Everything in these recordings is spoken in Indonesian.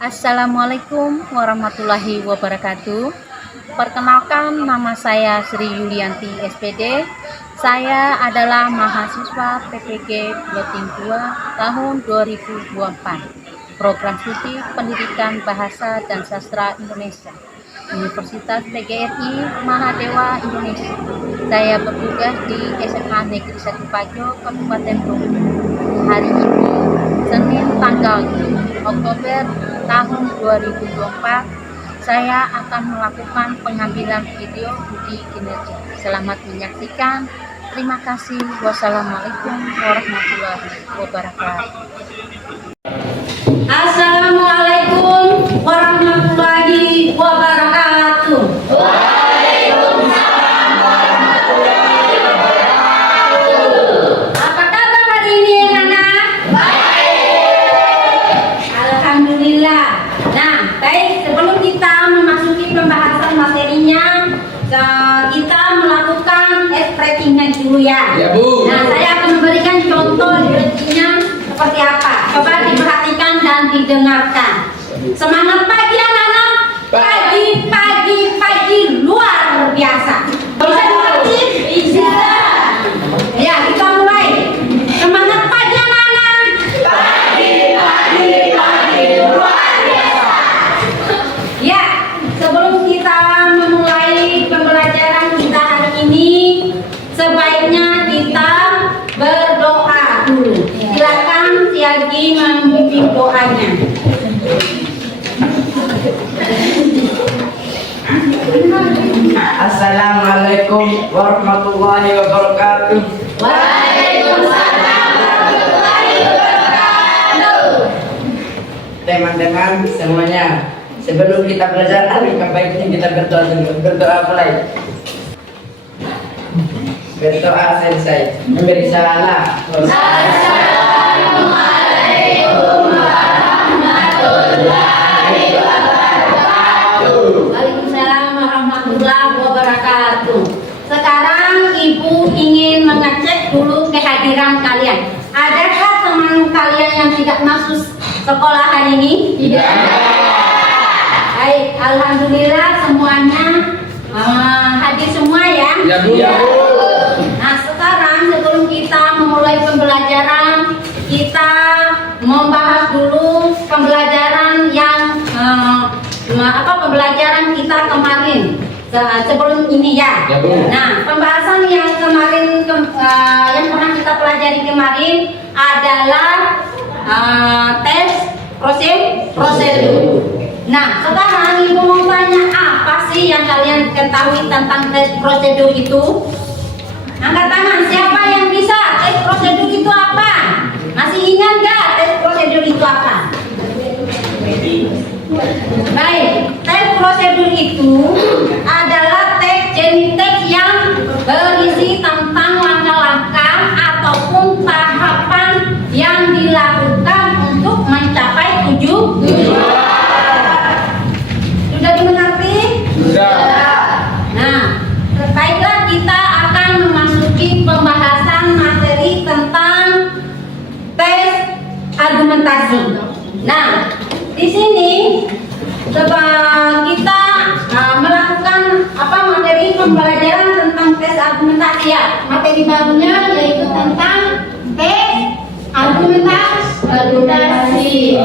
Assalamualaikum warahmatullahi wabarakatuh. Perkenalkan, nama saya Sri Yulianti SPD. Saya adalah mahasiswa PPG Bloting 2 tahun 2024, Program Studi Pendidikan Bahasa dan Sastra Indonesia, Universitas PGRI Mahadewa Indonesia. Saya bertugas di SMA Negeri 1 Pajo, Kabupaten Bogor. Hari ini, Senin tanggal 7 Oktober tahun 2024, saya akan melakukan pengambilan video uji kinerja. Selamat menyaksikan. Terima kasih. Wassalamualaikum warahmatullahi wabarakatuh. Assalamualaikum warahmatullahi wabarakatuh. Waalaikumsalam warahmatullahi wabarakatuh. Apa kabar hari ini, anak? Baik. Alhamdulillah. Nah, baik, sebelum kita memasuki pembahasan materinya, kita melakukan expressingnya dulu ya. Ya, Bu. Nah, saya akan memberikan contoh expressingnya seperti apa. Coba diperhatikan dan didengarkan. Semangat pagi anak-anak. Pagi luar biasa. Bisa dimengerti? Bisa. Ya, kita mulai. Semangat pagi anak-anak. Pagi luar biasa. Ya, sebelum kita memulai pembelajaran kita hari ini, sebaiknya kita berdoa dulu. Silakan Siagi membimbing doanya. Assalamualaikum warahmatullahi wabarakatuh. Waalaikumsalam warahmatullahi wabarakatuh. Teman-teman semuanya, sebelum kita belajar, alangkah baiknya kita berdoa dulu. Berdoa mulai. Berdoa selesai. Memberi salam. Assalamualaikum warahmatullahi wabarakatuh. Waalaikumsalam warahmatullahi wabarakatuh. Sekarang Ibu ingin mengecek dulu kehadiran kalian. Adakah teman kalian yang tidak masuk sekolah hari ini? Tidak. Baik, alhamdulillah semuanya hadir semua ya. Ya, Bu. Ya, Bu. Nah, sekarang sebelum kita memulai pembelajaran, kita membahas dulu pembelajaran yang pembelajaran kita kemarin. Sebelum ini ya. Ya, Bu. Nah, pembahasan yang kemarin yang pernah kita pelajari kemarin adalah tes prosedur. Nah, sekarang Ibu mau tanya, apa sih yang kalian ketahui tentang tes prosedur itu? Angkat tangan, siapa yang bisa? Tes prosedur itu apa? Masih ingat nggak tes prosedur itu apa? Baik, tes prosedur itu adalah jenis tes yang berisi tentang langkah-langkah ataupun tahapan yang dilakukan untuk mencapai tujuan. Sudah dimengerti? Sudah. Nah, baiklah, kita akan memasuki pembahasan materi tentang tes argumentasi. Nah, di sini kita melakukan materi pembelajaran tentang tes argumentasi ya. Materi barunya yaitu tentang tes argumentasi.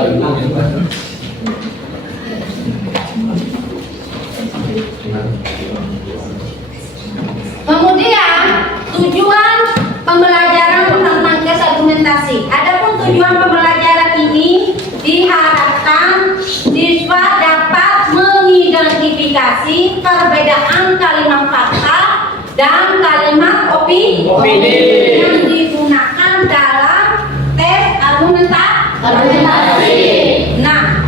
Kemudian tujuan pembelajaran tentang tes argumentasi. Adapun tujuan pembelajaran ini diharapkan siswa dapat mengidentifikasi perbedaan kalimat fakta dan kalimat opini yang digunakan dalam tes argumentasi. Nah,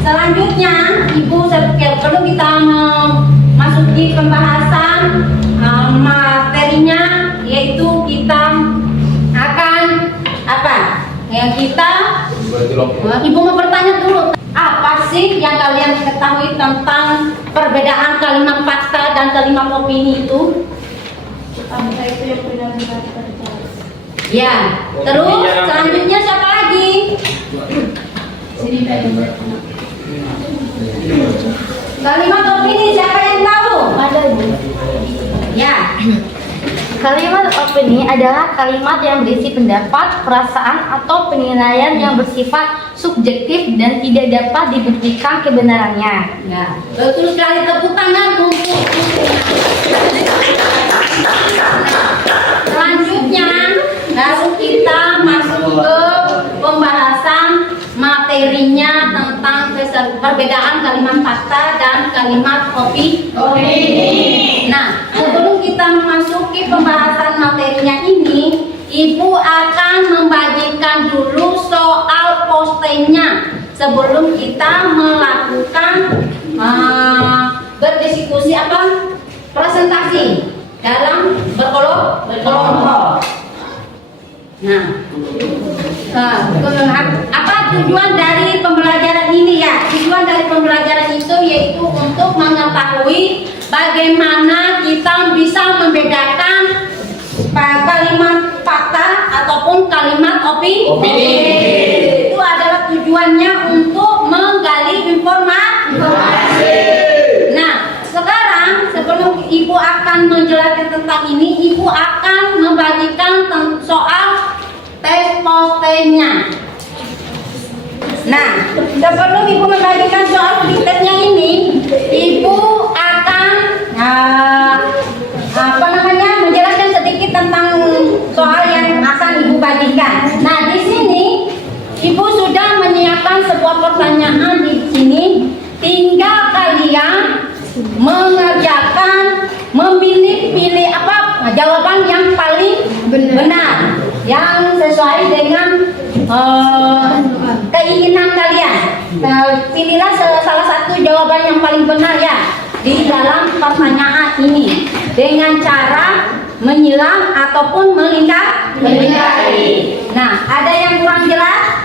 selanjutnya Ibu sebelum kita memasuki pembahasan materinya, yaitu kita akan Ibu mau bertanya dulu, apa sih yang kalian ketahui tentang perbedaan kalimat fakta dan kalimat opini itu? Ya, terus selanjutnya siapa lagi? Kalimat opini siapa yang tahu? Ada, Bu. Ya. Kalimat opini adalah kalimat yang berisi pendapat, perasaan, atau penilaian yang bersifat subjektif dan tidak dapat dibuktikan kebenarannya. Ya, betul sekali, tepuk tangan untuk. Selanjutnya, lalu kita masuk ke pembahasan materinya tentang perbedaan kalimat fakta dan kalimat opini. Nah, sebelum kita memasuki pembahasan materinya ini, Ibu akan membagikan dulu soal posternya sebelum kita melakukan berdiskusi presentasi dalam berkelompok. Nah, apa tujuan dari pembelajaran ini ya? Tujuan dari pembelajaran itu yaitu untuk mengetahui bagaimana kita bisa membedakan kalimat fakta ataupun kalimat opini. Itu adalah tujuannya untuk menggali informasi. Nah, sekarang sebelum Ibu akan menjelaskan tentang ini, Ibu akan membagikan soal tes posternya. Nah, sebelum Ibu membagikan soal tesnya ini, Ibu akan menjelaskan sedikit tentang soal yang akan Ibu bagikan. Nah, di sini Ibu sudah menyiapkan sebuah pertanyaan di sini. Tinggal kalian mengerjakan, memilih jawaban yang paling benar, yang sesuai dengan keinginan kalian. Pilihlah salah satu jawaban yang paling benar ya di dalam pertanyaan ini dengan cara menyilang ataupun melingkari. Nah, ada yang kurang jelas?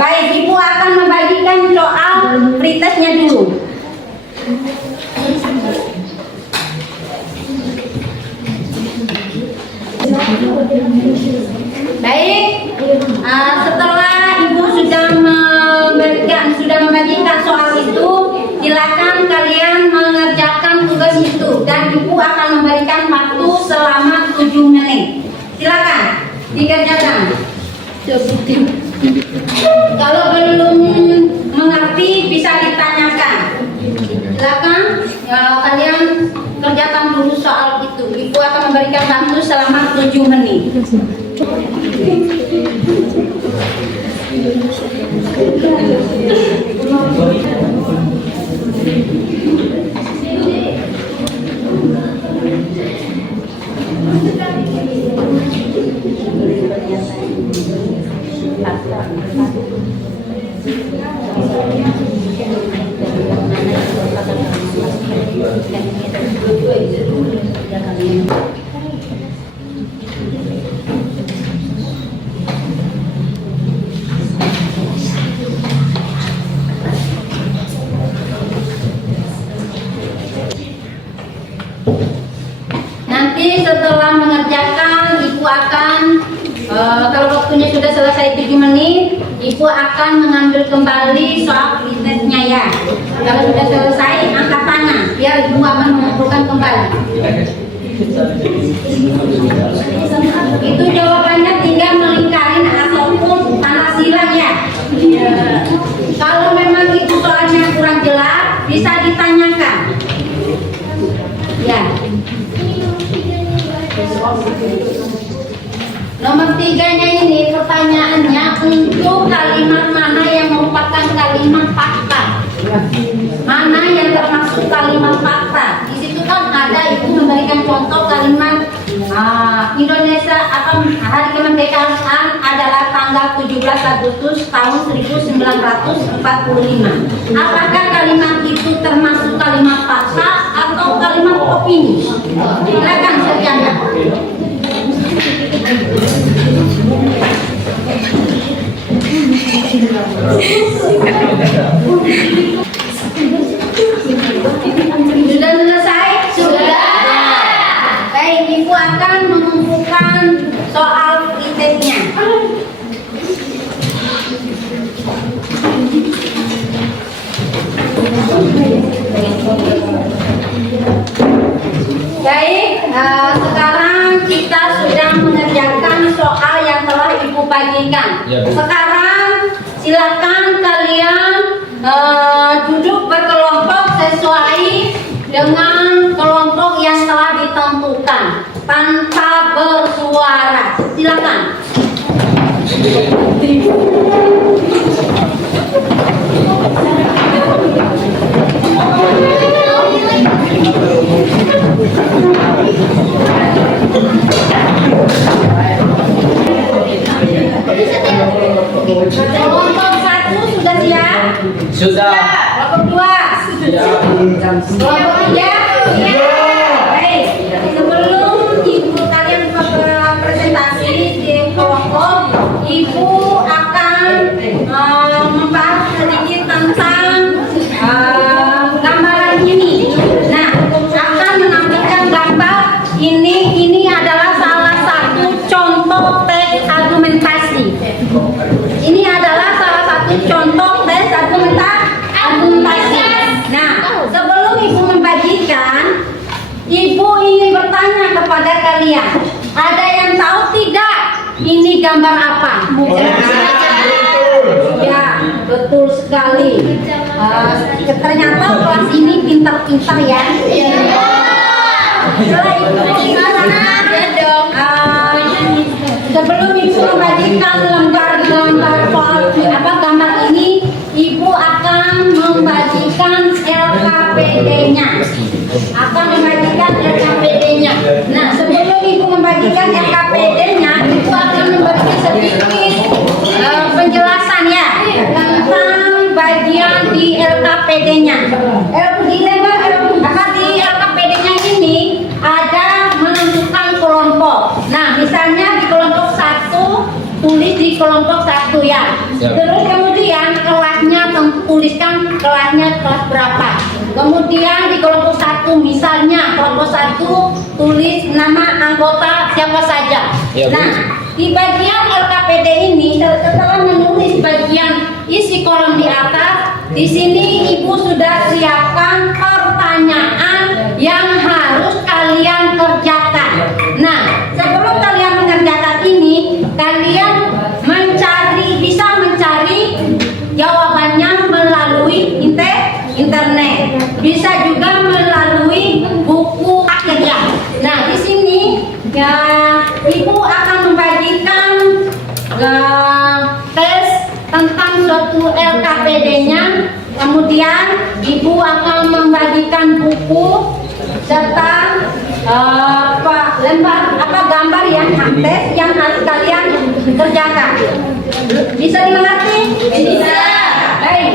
Baik, Ibu akan membagikan soal pretestnya dulu. Baik, setelah Ibu sudah membagikan soal itu, silakan kalian mengerjakan tugas itu dan Ibu akan memberikan waktu selama 7 menit. Silakan dikerjakan. Kalau belum mengerti bisa ditanyakan. Silakan kalian kerjakan dulu soal itu. Ibu akan memberikan waktu selama 7 menit. Nanti setelah mengerjakan, Ibu akan kalau waktunya sudah selesai 7 menit, Ibu akan mengambil kembali soal pretestnya ya. Kalau sudah selesai, angkat tangan biar Ibu akan mengumpulkan kembali. Itu jawabannya tinggal melingkari ataupun tanda silang ya. Kalau memang itu soalnya kurang jelas, bisa ditanyakan. Ya. Nomor 3-nya ini pertanyaannya untuk kalimat mana yang merupakan kalimat fakta, mana yang termasuk kalimat fakta. Di situ kan ada Ibu memberikan contoh kalimat Indonesia hari kemerdekaan adalah tanggal 17 Agustus tahun 1945. Apakah kalimat itu termasuk kalimat fakta atau kalimat opini? Silakan kerjakan. Sudah selesai? Sudah. Baik, Ibu akan mengumpulkan soal pretestnya. Baik, sekarang kita sudah mengerjakan soal yang telah Ibu bagikan. Ya, Bu. Sekarang silakan kalian duduk berkelompok sesuai dengan kelompok yang telah ditentukan tanpa bersuara. Silakan. Kelompok 1 sudah siap? Sudah. Kelompok 2? Kelompok 3? Baik, sebelum Ibu kalian presentasi di kelompok, Ibu akan membahas sedikit tentang gambaran ini. Nah, akan menampilkan gambar ini adalah salah satu contoh teks argumentasi. Ini adalah salah satu contoh tes argumentasi. Nah, sebelum Ibu membagikan, Ibu ingin bertanya kepada kalian, ada yang tahu tidak ini gambar apa? Ya, betul sekali. Ternyata kelas ini pintar-pintar ya. Setelah Ibu sebelum Ibu membagikan gambar gambar ini, Ibu akan membagikan LKPD-nya. Nah, sebelum Ibu membagikan LKPD-nya, Ibu akan memberikan sedikit penjelasan ya tentang bagian di LKPD-nya. Di LKPD-nya ini ada menentukan kelompok. Nah, misalnya di kelompok 1 tulis di kelompok 1 ya. Terus kemudian kelasnya tuliskan kelasnya kelas berapa. Kemudian di kelompok 1 misalnya kelompok 1 tulis nama anggota siapa saja. Nah, di bagian LKPD ini setelah menulis bagian isi kolom di atas, di sini Ibu sudah siapkan pertanyaan yang harus kalian kerjakan. Nah, sebelum kalian mengerjakan ini, kalian bisa mencari jawabannya melalui internet. Bisa juga melalui buku kerja. Nah, di sini ya Ibu akan membagikan tes tentang suatu LKPD-nya. Kemudian Ibu akan membagikan buku serta gambar yang tes yang harus kalian kerjakan. Bisa dimengerti? Bisa. Baik.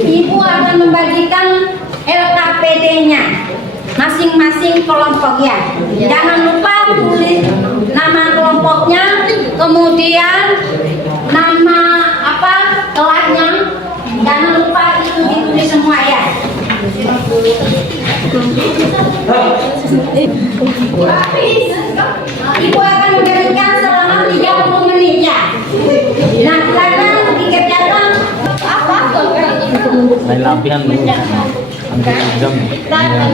Ibu akan membagikan LKPD-nya masing-masing kelompok ya. Jangan lupa tulis nama kelompoknya, kemudian nama kelasnya. Jangan lupa itu ditulis semua ya. Ibu akan memberikan selama 30 menit ya. Nah, silakan dikerjakan. Lain latihan dulu.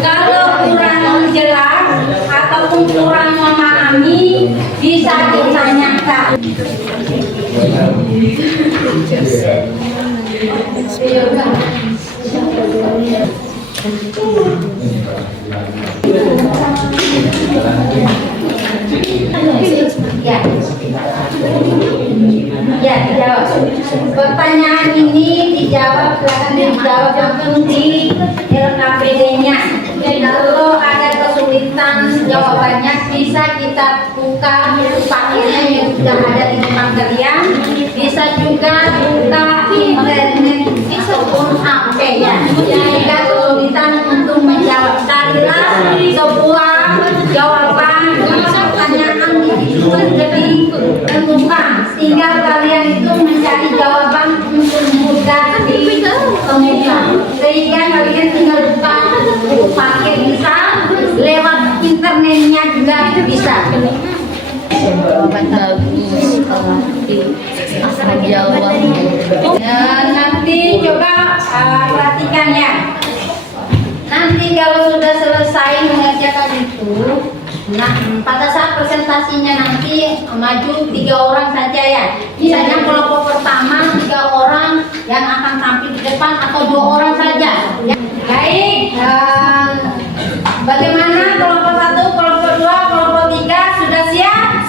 Kalau kurang jelas ataupun kurang memahami, bisa ditanyakan. Ya, dijawab. Pertanyaan ini dijawab, silakan dijawab langsung di LKPD-nya. Kalau ada kesulitan jawabannya, bisa kita buka paketnya yang sudah ada di depan kalian. Bisa juga buka internet ataupun HP ya. Jika kesulitan untuk menjawab, carilah sebuah jawaban pertanyaan jadi tentukan sehingga kalian itu mencari jawaban untuk mudah ditemukan, sehingga kalian tinggal buka pakai bisa lewat internetnya juga bisa. Jawaban bagus kalau menjawab. Nanti coba perhatikan ya. Nanti kalau sudah selesai mengerjakan itu, nah pada saat presentasinya nanti maju 3 orang saja ya. Misalnya kelompok pertama 3 orang yang akan tampil di depan atau 2 orang saja. Ya. Baik, bagaimana kelompok 1, kelompok 2, kelompok 3 sudah siap?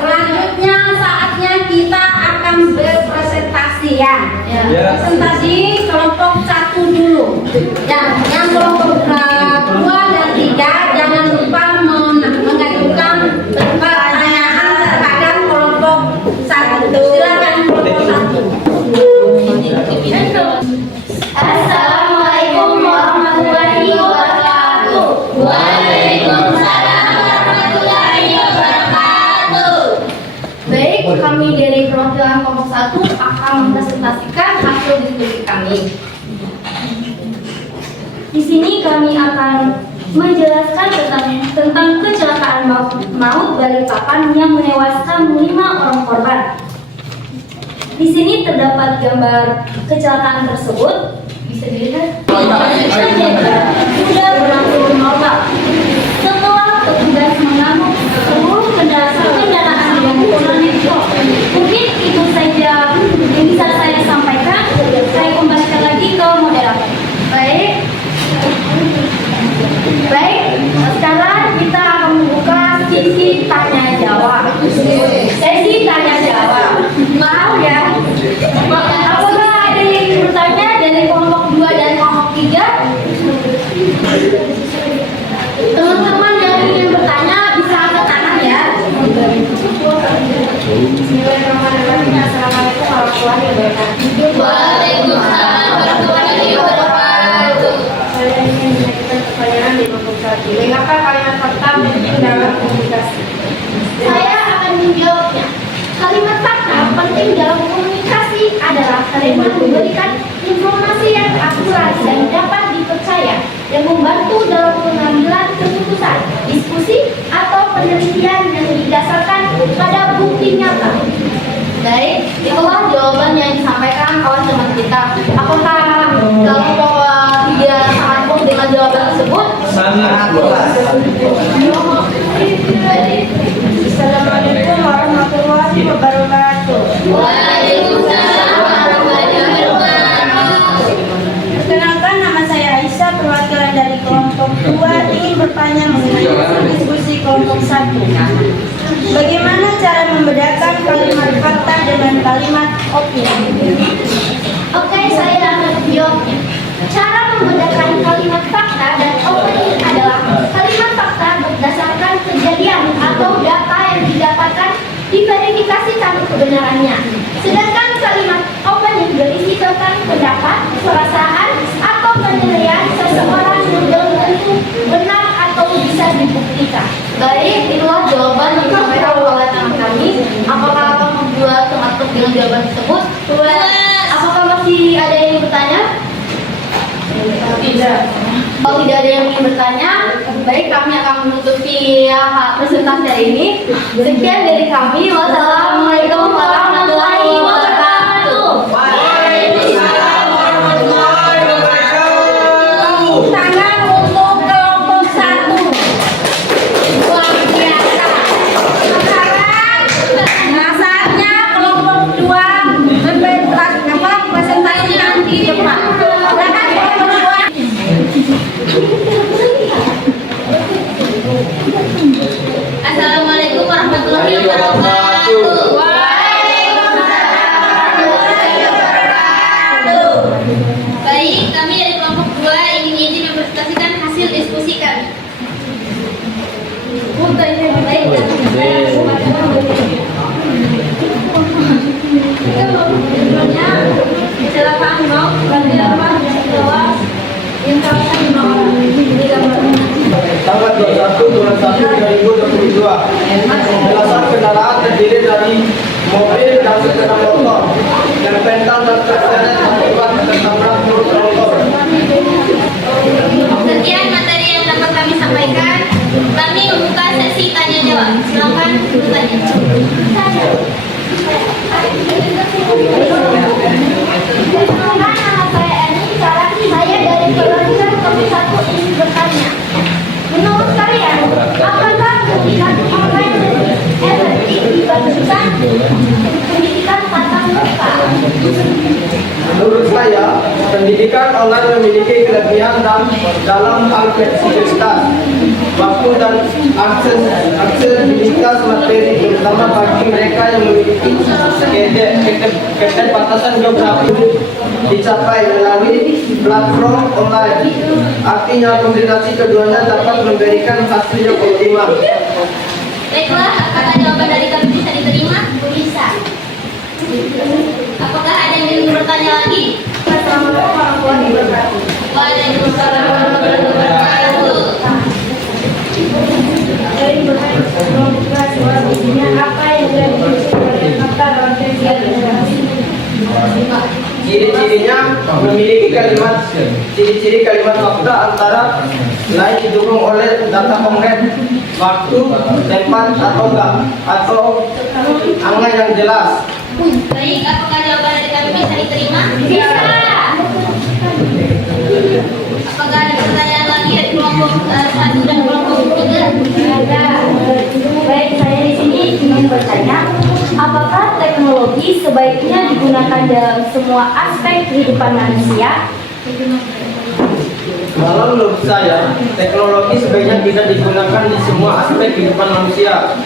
Selanjutnya saatnya kita akan berpresentasi ya. Presentasi kelompok 1 dulu. Yang kelompok 2 dan 3 jangan lupa mengajukan pertanyaan terhadap kelompok 1. Silakan kelompok 1. Assalamualaikum warahmatullahi wabarakatuh. Waalaikumsalam warahmatullahi wabarakatuh. Baik, kami dari perwakilan kelompok 1 akan mempresentasikan hasil diskusi kami. Di sini kami akan menjelaskan tentang kecelakaan maut Balikpapan yang menewaskan 5 orang korban. Di sini terdapat gambar kecelakaan tersebut. Bisa dilihat. Sudah berlangsung normal. Setelah petugas mengamuk seluruh kendaraan yang menggunakan. Mungkin itu saja yang bisa saya sampaikan. Saya kembalikan lagi ke moderator. Baik, sekarang kita akan membuka sesi tanya jawab. Sesi tanya jawab. Mau ya? Apakah ada yang ingin bertanya dari kelompok 2 dan kelompok 3? Teman-teman yang ingin bertanya bisa angkat tangan ya. Bismillahirrahmanirrahim. Assalamualaikum warahmatullahi wabarakatuh. Waalaikumsalam warahmatullahi wabarakatuh. Saya ingin mengajukan pertanyaan di kelompok 1. Mengapa kalimat fakta penting dalam komunikasi? Saya akan menjawabnya. Kalimat fakta penting dalam komunikasi adalah kalimat memberikan informasi yang akurat dan dapat dipercaya yang membantu dalam pengambilan keputusan, diskusi, atau penelitian yang didasarkan pada bukti nyata. Baik, itulah jawaban yang disampaikan kawan teman kita. Apakah kelompok 3 sangat puas dengan jawaban tersebut? Assalamualaikum warahmatullahi wabarakatuh. Waalaikumsalam warahmatullahi wabarakatuh. Perkenalkan, nama saya Aisyah, perwakilan dari kelompok 2 ingin bertanya mengenai hasil diskusi kelompok 1. Bagaimana cara membedakan kalimat fakta dengan kalimat opini? Oke, saya akan menjawabnya. Cara membedakan kalimat fakta dan opini adalah kalimat fakta berdasarkan kejadian atau data yang didapatkan diverifikasikan kebenarannya. Sedangkan kalimat opini berisi tentang pendapat, perasaan, atau penilaian seseorang yang belum tentu benar atau bisa dibuktikan. Baik, itulah jawaban yang disampaikan oleh teman kami. Apakah kamu berdua termasuk dengan jawaban tersebut? Apakah masih ada yang bertanya? Tidak. Kalau tidak ada yang ingin bertanya, baik, kami akan menutupi presentasi hari ini. Sekian dari kami. Wassalamualaikum warahmatullahi wabarakatuh. Waalaikumsalam warahmatullahi wabarakatuh. Tangan untuk kelompok 1. Luar biasa. Sekarang saatnya kelompok 2 presentasi nanti di depan. Silakan kelompok 2. Assalamualaikum warahmatullahi wabarakatuh. Baik, kami dari kelompok 2 ingin izin mempresentasikan hasil diskusi kami. Silakan mau bagi apa jawab yang kalian mau Tanggal 21 bulan 1 2022. Belasan kendaraan terdiri dari mobil dan sepeda motor yang pental dan terseret akibat tertabrak truk motor. Sekian materi yang dapat kami sampaikan. Kami membuka sesi tanya jawab. Silakan bertanya. Nama saya Eni, saya dari Pendidikan online memiliki kelebihan dalam hal fleksibilitas waktu dan aksesibilitas materi, terutama bagi mereka yang memiliki keterbatasan geografi dicapai melalui platform online. Artinya kombinasi keduanya dapat memberikan hasil yang optimal. Baiklah, apakah jawaban dari kami bisa diterima? Bisa. Apakah ada yang ingin bertanya lagi? Assalamualaikum warahmatullahi wabarakatuh. Waalaikumsalam warahmatullahi wabarakatuh. Dari berbagai suara bunyinya apa yang dari fakta dalam versi administrasi? Ciri-cirinya memiliki ciri-ciri kalimat fakta antara lain didukung oleh data konkret, waktu, tempat atau angka yang jelas. Baik, apakah jawaban dari kami bisa diterima? Bisa. Apakah ada pertanyaan lagi dari kelompok 1 dan kelompok 3? Ada. Baik, saya di sini ingin bertanya, apakah teknologi sebaiknya digunakan dalam semua aspek kehidupan manusia? Kalau menurut saya, teknologi sebaiknya tidak digunakan di semua aspek kehidupan manusia.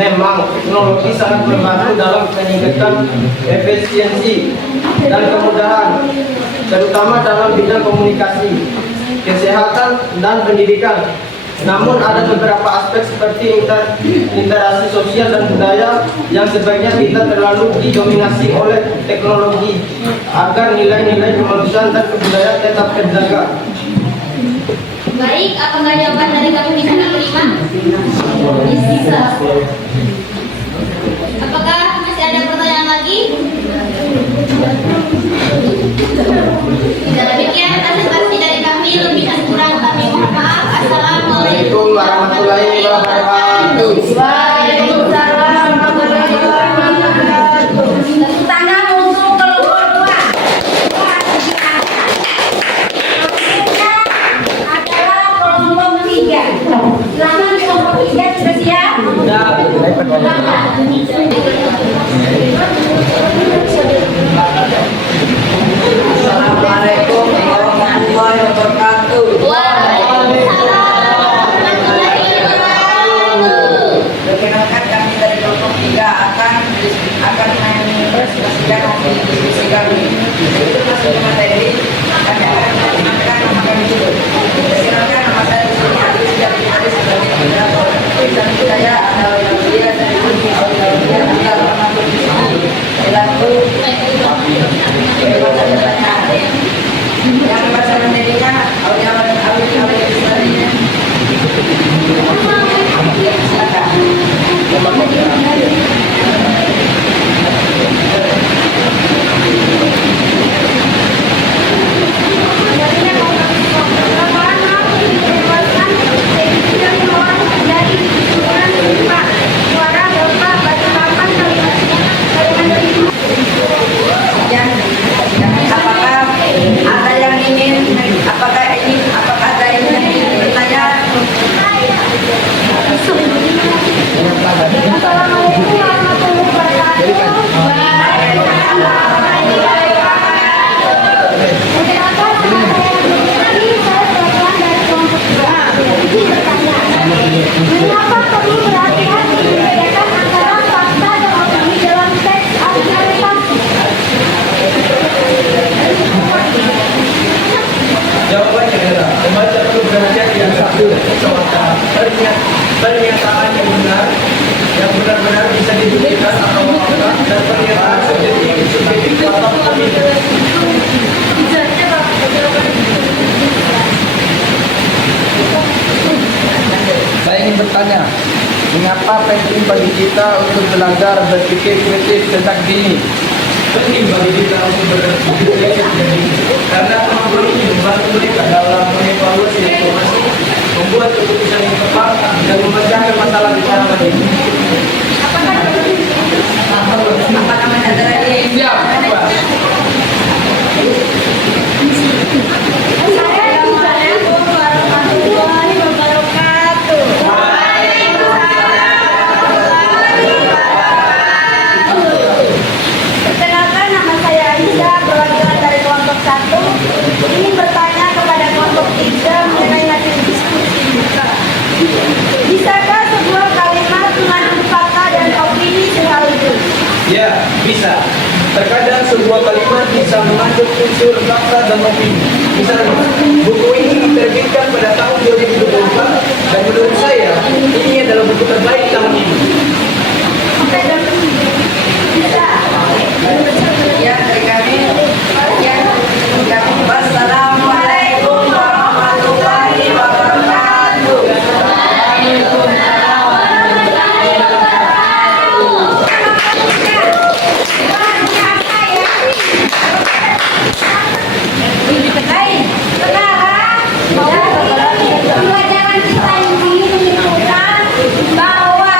Memang teknologi sangat membantu dalam meningkatkan efisiensi dan kemudahan, terutama dalam bidang komunikasi, kesehatan, dan pendidikan. Namun ada beberapa aspek seperti interaksi sosial dan budaya yang sebaiknya tidak terlalu didominasi oleh teknologi agar nilai-nilai kemanusiaan dan kebudayaan tetap terjaga. Baik, apakah jawaban dari kami bisa diterima? Bisa. Apakah masih ada pertanyaan lagi? Tidak demikian, presentasi dari kami lebih dan kurang kami mohon maaf. Assalamualaikum warahmatullahi wabarakatuh. Waalaikumsalam warahmatullahi wabarakatuh. Tepuk tangan untuk kelompok 2. Selanjutnya adalah kelompok 3. Silakan kelompok 3 sudah siap? Assalamualaikum warahmatullahi wabarakatuh. Waalaikumsalam warahmatullahi wabarakatuh. Perkenalkan kami dari kelompok 3 akan mempresentasikan hasil diskusi kami. Sebelum masuk ke materi, kami akan memperkenalkan nama kami dulu. Perkenalkan, nama saya di sini Adi Sejak Hari sebagai moderator. Dan saya adalah Aulia dari Bumi Aulia Anda Rahmatul di sini. Selaku pertanyaan. Yang membaca materinya Aulia Aulia apakah ada yang ingin bertanya? Assalamualaikum warahmatullahi wabarakatuh. Perkenalkan, nama saya Nurani, saya perwakilan dari kelompok 2. Ini pertanyaan. Mengapa perlu berhati-hati membedakan antara fakta dan opini dalam teks argumentasi? Jawabannya adalah membaca perlu berhati-hati yang satu, pernyataan yang benar-benar bisa dibuktikan atau fakta, dan pernyataan subjektif atau opini. Saya ingin bertanya, mengapa penting bagi kita untuk belajar berpikir kritis tentang dini? Penting bagi kita untuk berpikir kritis karena kemampuan ini membantu mereka dalam mengevaluasi informasi, membuat keputusan yang tepat, dan memecahkan masalah di tengah ini. Apa namanya tadi? Siap, Pak. Assalamualaikum warahmatullahi wabarakatuh. Perkenalkan, nama saya Aisyah, perwakilan dari kelompok 1. bisa mengandung unsur fakta dan opini. Misalnya, buku ini diterbitkan pada tahun 2024 dan menurut saya ini adalah buku terbaik tahun ini. Ya, dari kami. Ya, kami. Wassalamualaikum warahmatullahi wabarakatuh. Baik, sekarang dari pelajaran kita ini menunjukkan bahwa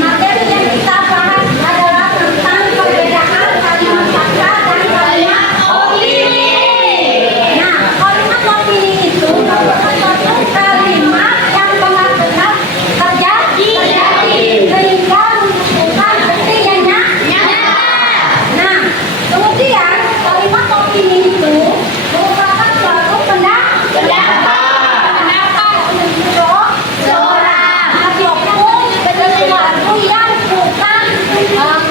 materi yang kita bahas adalah tentang perbedaan kalimat fakta dan kalimat opini. Nah, kalimat opini itu merupakan suatu kalimat yang benar-benar terjadi sehingga menunjukkan arti yang nyata. Nah, kemudian kalimat opini itu merupakan suatu pendapat untuk seorang ataupun sesuatu yang bukan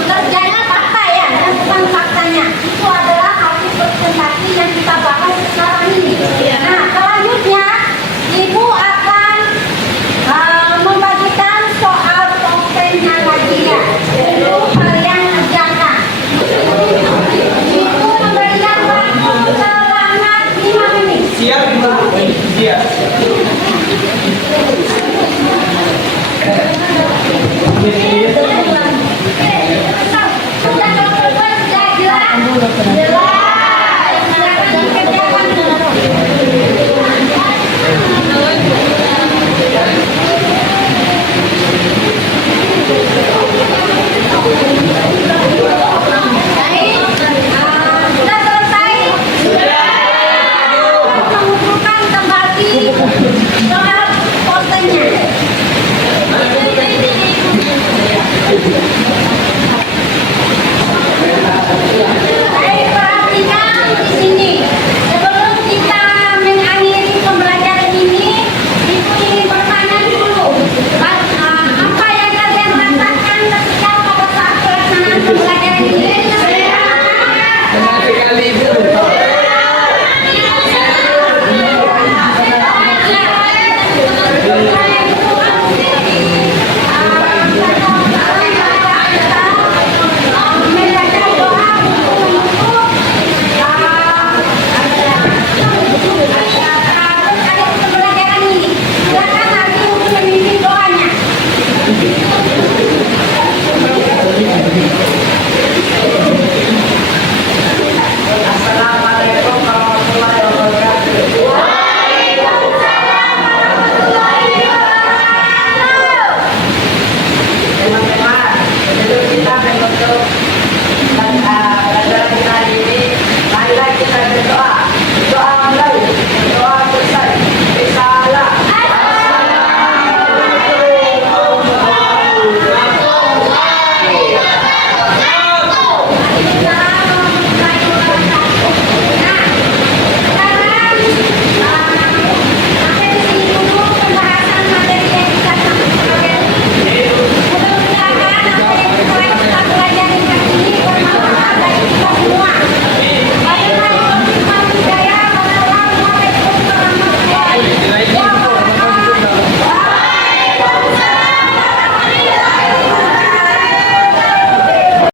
terjadi fakta ya, dan bukan faktanya. Itu adalah arti presentasi yang kita bahas sekarang ini. Nah, selanjutnya Ibu akan membagikan soal kontennya lagi ya. Itu kalian kerjakan. Ibu memberikan waktu selama 5 menit. Siap, Bu? Siap. Sudah jelas?